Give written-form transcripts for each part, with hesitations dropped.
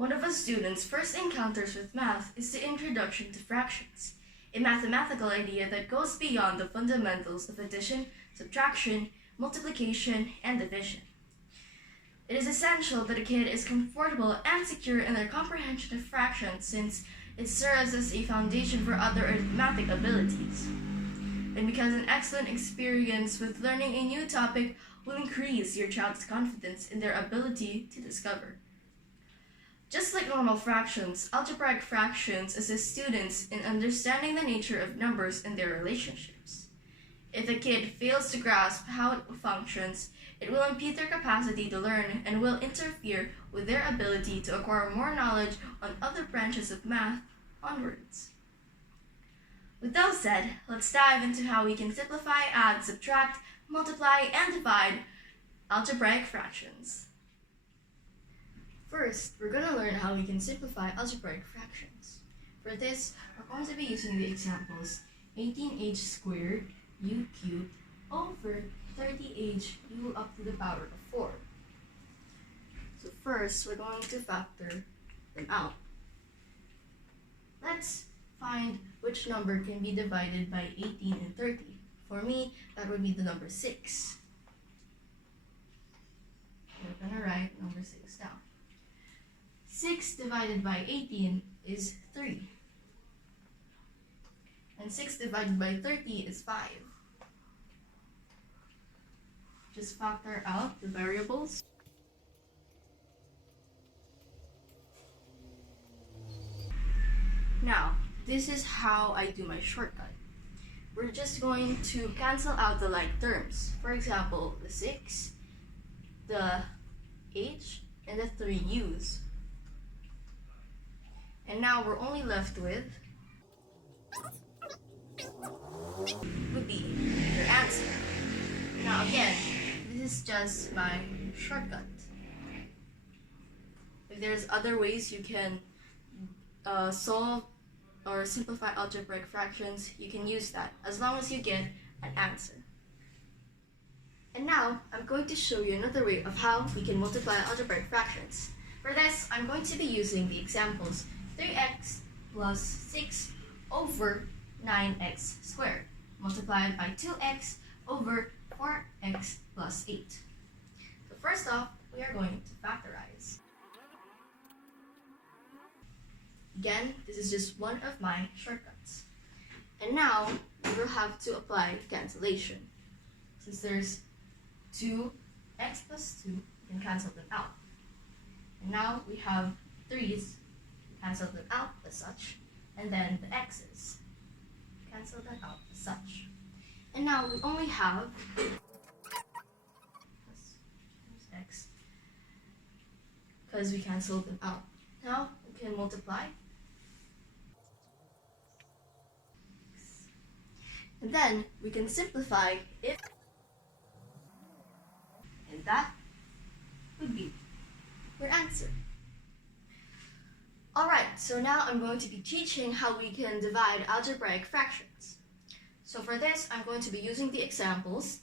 One of a student's first encounters with math is the introduction to fractions, a mathematical idea that goes beyond the fundamentals of addition, subtraction, multiplication, and division. It is essential that a kid is comfortable and secure in their comprehension of fractions since it serves as a foundation for other arithmetic abilities. And because an excellent experience with learning a new topic will increase your child's confidence in their ability to discover. Just like normal fractions, algebraic fractions assist students in understanding the nature of numbers and their relationships. If a kid fails to grasp how it functions, it will impede their capacity to learn and will interfere with their ability to acquire more knowledge on other branches of math onwards. With that said, let's dive into how we can simplify, add, subtract, multiply, and divide algebraic fractions. First, we're going to learn how we can simplify algebraic fractions. For this, we're going to be using the examples 18h squared u cubed over 30h u up to the power of 4. So first, we're going to factor them out. Let's find which number can be divided by 18 and 30. For me, that would be the number 6. We're going to write number 6 down. 6 divided by 18 is 3. And 6 divided by 30 is 5. Just factor out the variables. Now, this is how I do my shortcut. We're just going to cancel out the like terms. For example, the 6, the h, and the 3 u's. And now we're only left with would be your answer. Now again, this is just my shortcut. If there's other ways you can solve or simplify algebraic fractions, you can use that as long as you get an answer. And now I'm going to show you another way of how we can multiply algebraic fractions. For this, I'm going to be using the examples 3x plus 6 over 9x squared multiplied by 2x over 4x plus 8. So first off, we are going to factorize. Again, this is just one of my shortcuts. And now we will have to apply cancellation. Since there's 2x plus 2, we can cancel them out. And now we have 3's, cancel them out as such, and then the x's, cancel them out as such. And now we only have x, because we canceled them out. Now we can multiply. And then we can simplify it, and that would be your answer. Alright, so now I'm going to be teaching how we can divide algebraic fractions. So for this, I'm going to be using the examples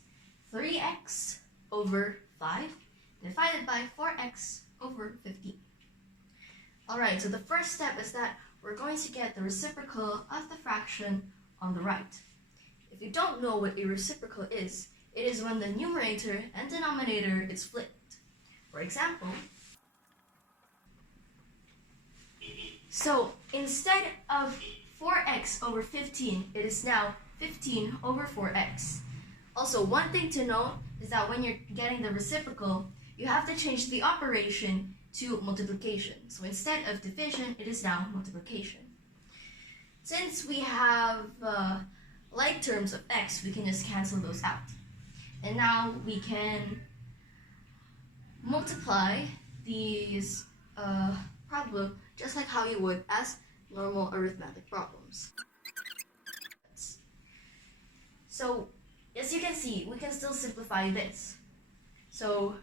3x over 5 divided by 4x over 15. Alright, so the first step is that we're going to get the reciprocal of the fraction on the right. If you don't know what a reciprocal is, it is when the numerator and denominator is flipped. For example, so instead of 4x over 15, it is now 15 over 4x. Also, one thing to note is that when you're getting the reciprocal, you have to change the operation to multiplication. So instead of division, it is now multiplication. Since we have like terms of x, we can just cancel those out. And now we can multiply these problems just like how you would as normal arithmetic problems. So, as you can see, we can still simplify this. So,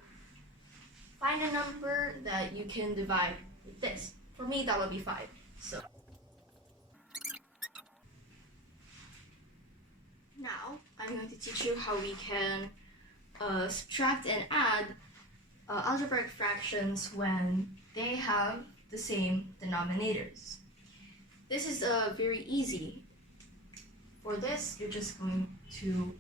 find a number that you can divide with this. For me, that would be 5. So, now I'm going to teach you how we can subtract and add algebraic fractions when they have the same denominators. This is very easy. For this, you're just going to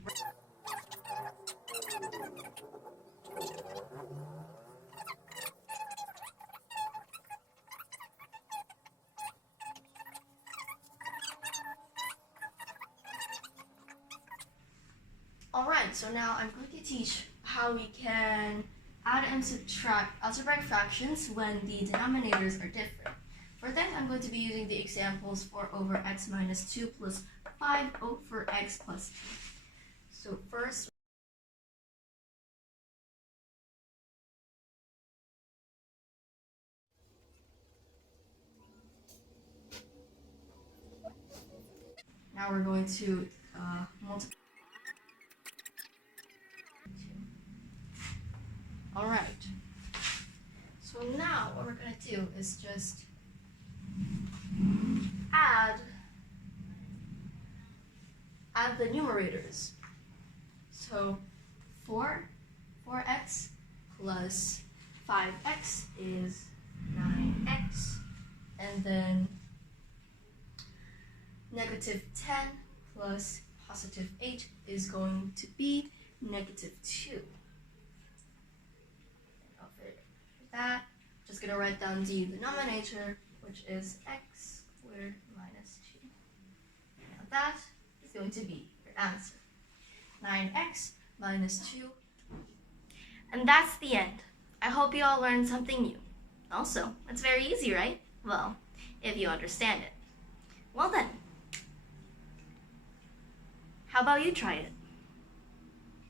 Alright, so now I'm going to teach how we can add and subtract algebraic fractions when the denominators are different. For that, I'm going to be using the examples 4 over x minus 2 plus 5 over x plus 2. So first, now we're going to multiply. Alright, so now what we're going to do is just add the numerators. So 4x plus 5x is 9x, and then negative 10 plus positive 8 is going to be negative 2. That, just gonna write down the denominator, which is x squared minus 2. Now that is going to be your answer. 9x minus 2. And that's the end. I hope you all learned something new. Also, it's very easy, right? Well, if you understand it. Well then, how about you try it?